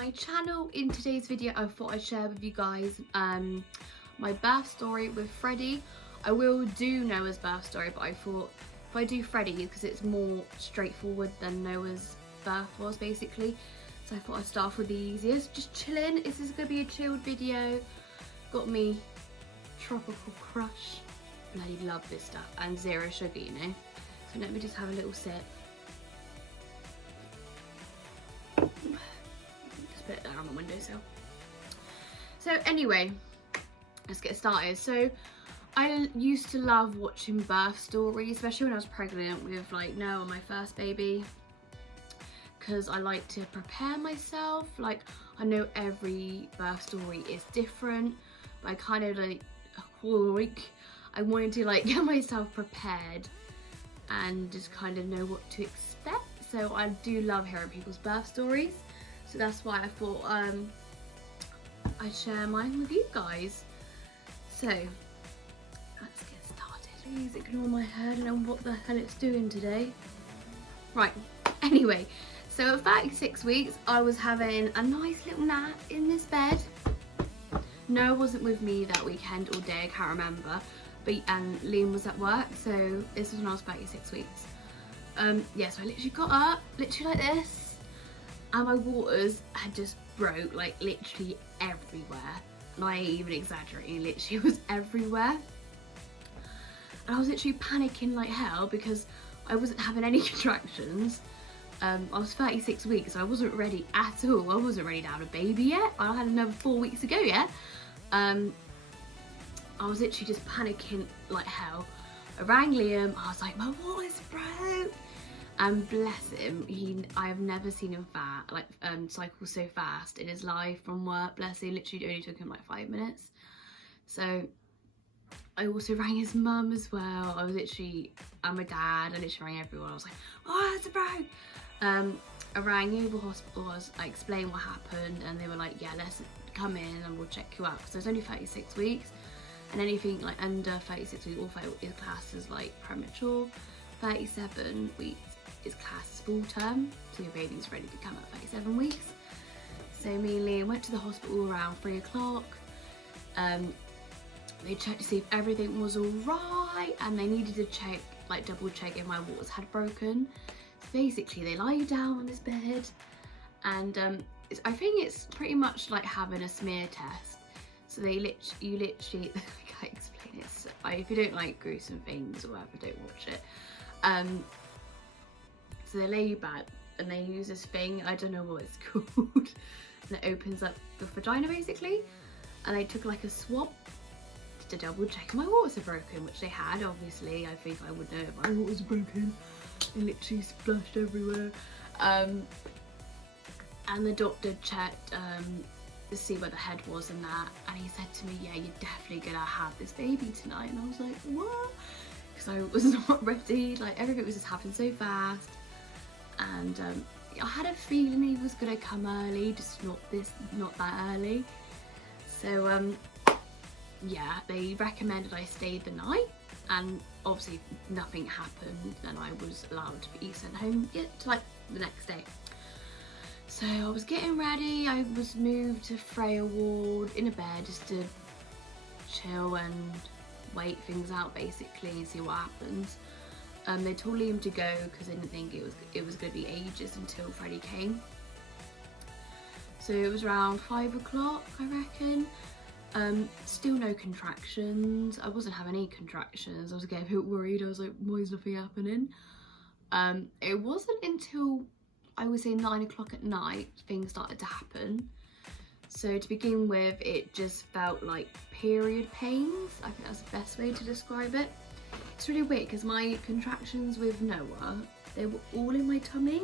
my channel. In today's video I thought I'd share with you guys my birth story with Freddie. I will do Noah's birth story, but I thought if I do Freddie, because it's more straightforward than Noah's birth was basically, so I thought I'd start off with the easiest. Just chilling. This is going to be a chilled video. Got me tropical crush. Bloody love this stuff, and zero sugar, you know. So let me just have a little sip. Just put it down on the windowsill. So anyway, let's get started. So I used to love watching birth stories, especially when I was pregnant with like Noah, my first baby, because I like to prepare myself. Like, I know every birth story is different, but I kind of like I wanted to like get myself prepared and just kind of know what to expect. So I do love hearing people's birth stories, so that's why I thought I'd share mine with you guys. So let's get started. Please ignore my hair, I don't know what the hell it's doing today. Right, anyway, so at 36 weeks I was having a nice little nap in this bed. Noah wasn't with me that weekend all day, I can't remember, and Liam was at work, so this was when I was 36 weeks. Yeah, so I literally got up, literally like this, and my waters had just broke, like literally everywhere. Not even exaggerating, literally it was everywhere. And I was literally panicking like hell because I wasn't having any contractions. I was 36 weeks, so I wasn't ready at all. I wasn't ready to have a baby yet. I had another 4 weeks to go yet. I was literally just panicking like hell. I rang Liam, I was like, my water's broke. And bless him, I have never seen him cycle so fast in his life from work. Bless him, literally only took him like 5 minutes. So I also rang his mum as well. I was literally, and my dad, I literally rang everyone. I was like, oh, it's broke. I rang over hospital, I explained what happened, and they were like, yeah, let's come in and we'll check you out. Because there's only 36 weeks, and anything like under 36 weeks also is classed as like premature. 37 weeks is classed as full term, so your baby's ready to come at 37 weeks. So me and Liam went to the hospital around 3 o'clock. They checked to see if everything was alright, and they needed to check, like double check if my waters had broken. So basically they lie you down on this bed, and I think it's pretty much like having a smear test. So you literally I can't explain it, so if you don't like gruesome things or whatever, don't watch it. So they lay you back and they use this thing, I don't know what it's called, and it opens up the vagina basically, and they took like a swab to double check if my waters are broken, which they had. Obviously I think I would know if my waters are broken. They literally splashed everywhere. And the doctor checked to see where the head was and that, and he said to me, yeah, you're definitely gonna have this baby tonight. And I was like, what? Because I was not ready, like everything was just happening so fast. And I had a feeling he was gonna come early, just not that early. So yeah, they recommended I stayed the night, and obviously nothing happened, and I was allowed to be sent home to like the next day. So I was getting ready, I was moved to Freya ward in a bed just to chill and wait things out basically and see what happens. They told Liam to go because they didn't think it was going to be ages until Freddie came. So it was around 5 o'clock, I reckon. Still no contractions. I wasn't having any contractions. I was getting a bit worried. I was like, why is nothing happening? It wasn't until I would say 9 o'clock at night things started to happen. So to begin with, it just felt like period pains. I think that's the best way to describe it. It's really weird because my contractions with Noah, they were all in my tummy,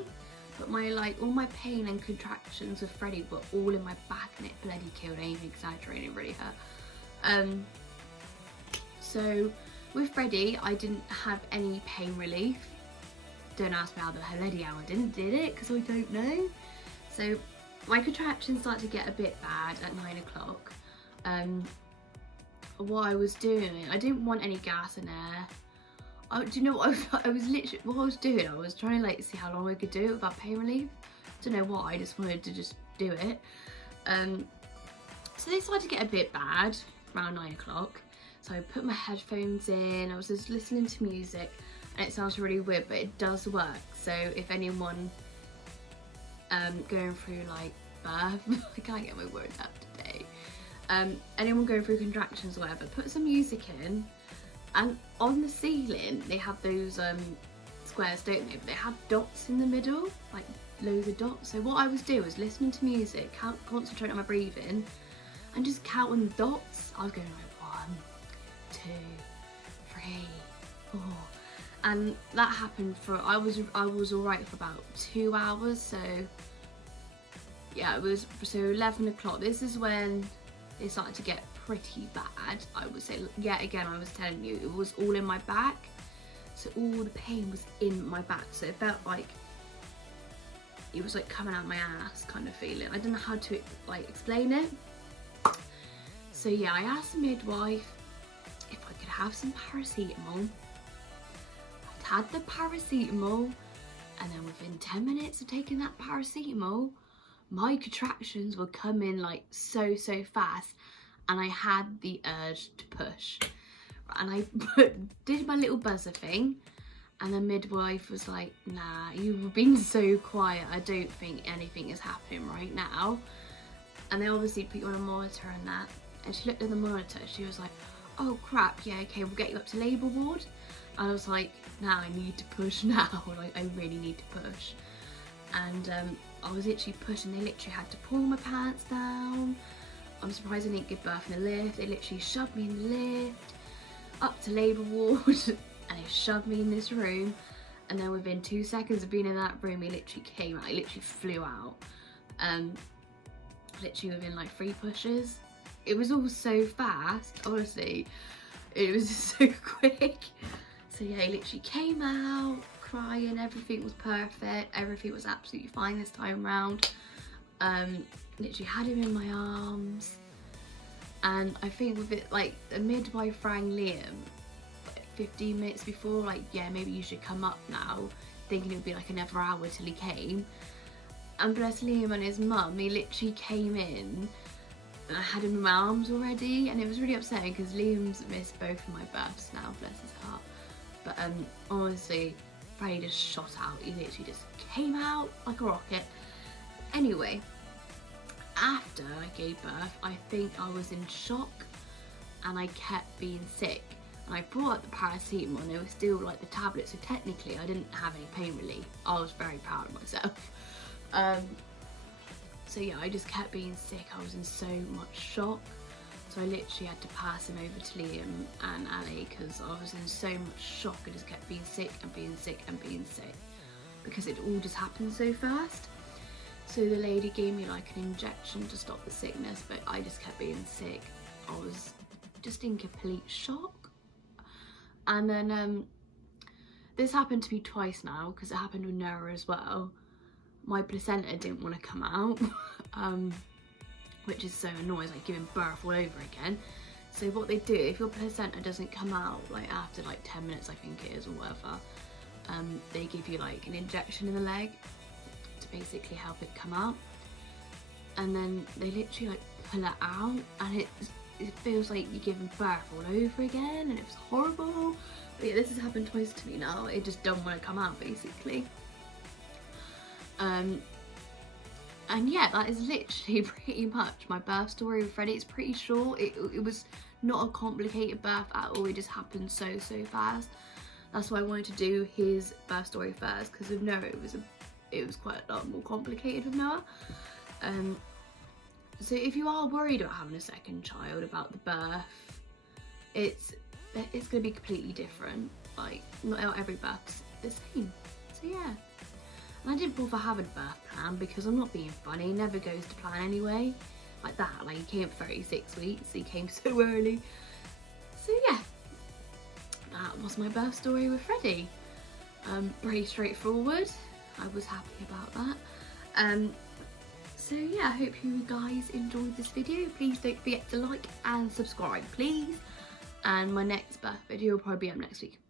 but all my pain and contractions with Freddie were all in my back, and it bloody killed. I ain't even exaggerating, it really hurt. So with Freddie, I didn't have any pain relief. Don't ask me how the bloody hell I did it, because I don't know. So my contractions started to get a bit bad at 9 o'clock. What I was doing, I didn't want any gas and air. Do you know what I was literally, what I was doing? I was trying to like see how long I could do it without pain relief. Don't know why, I just wanted to just do it. So they started to get a bit bad around 9 o'clock. So I put my headphones in, I was just listening to music, and it sounds really weird, but it does work. So if anyone going through like birth, I can't get my words out today, anyone going through contractions or whatever, put some music in, and on the ceiling they have those squares, don't they, but they have dots in the middle, like loads of dots. So what I was doing was listening to music, concentrating on my breathing, and just counting the dots. I was going like 1, 2, 3, 4, and that happened for, I was alright for about 2 hours. So yeah, it was, so 11 o'clock, this is when it started to get pretty bad, I would say. Yet again, I was telling you, it was all in my back, so all the pain was in my back, so it felt like it was like coming out my ass kind of feeling. I don't know how to like explain it. So yeah, I asked the midwife if I could have some paracetamol. I'd had the paracetamol, and then within 10 minutes of taking that paracetamol, my contractions were coming like so fast, and I had the urge to push. And I did my little buzzer thing, and the midwife was like, nah, you've been so quiet, I don't think anything is happening right now. And they obviously put you on a monitor and that, and she looked at the monitor, she was like, oh crap, yeah, okay, we'll get you up to labour ward. And I was like, nah, I need to push now, like I really need to push. And I was literally pushing, they literally had to pull my pants down. I'm surprised I didn't give birth in the lift. They literally shoved me in the lift, up to labour ward, and they shoved me in this room. And then within 2 seconds of being in that room, he literally came out, he literally flew out. Literally within like 3 pushes. It was all so fast, honestly. It was just so quick. So yeah, he literally came out, crying, everything was perfect, everything was absolutely fine this time round. Literally had him in my arms, and I think with it, like, the midwife rang Liam like 15 minutes before, like, yeah, maybe you should come up now, thinking it would be like another hour till he came. And bless Liam and his mum, he literally came in and I had him in my arms already, and it was really upsetting because Liam's missed both of my births now, bless his heart. But honestly, Freddie just shot out. He literally just came out like a rocket. Anyway, after I gave birth, I think I was in shock and I kept being sick. And I brought up the paracetamol and it was still like the tablets, so technically I didn't have any pain relief. I was very proud of myself. So yeah, I just kept being sick. I was in so much shock. So I literally had to pass him over to Liam and Ali because I was in so much shock. I just kept being sick and being sick and being sick because it all just happened so fast. So the lady gave me like an injection to stop the sickness, but I just kept being sick. I was just in complete shock. And then this happened to me twice now because it happened with Noah as well. My placenta didn't want to come out, which is so annoying. It's like giving birth all over again. So what they do, if your placenta doesn't come out like after like 10 minutes, I think it is, or whatever, they give you like an injection in the leg to basically help it come out. And then they literally like pull it out, and it feels like you're giving birth all over again, and it was horrible. But yeah, this has happened twice to me now. It just don't want to come out, basically. And yeah, that is literally pretty much my birth story with Freddie. It's pretty short. It was not a complicated birth at all. It just happened so fast. That's why I wanted to do his birth story first, because with Noah it was quite a lot more complicated with Noah. So if you are worried about having a second child, about the birth, it's going to be completely different. Like, not every birth's the same. So yeah. And I didn't bother having a birth plan because I'm not being funny. It never goes to plan anyway. Like that. Like, he came at 36 weeks. He came so early. So yeah. That was my birth story with Freddie. Pretty straightforward. I was happy about that. So yeah, I hope you guys enjoyed this video. Please don't forget to like and subscribe, please. And my next birth video will probably be up next week.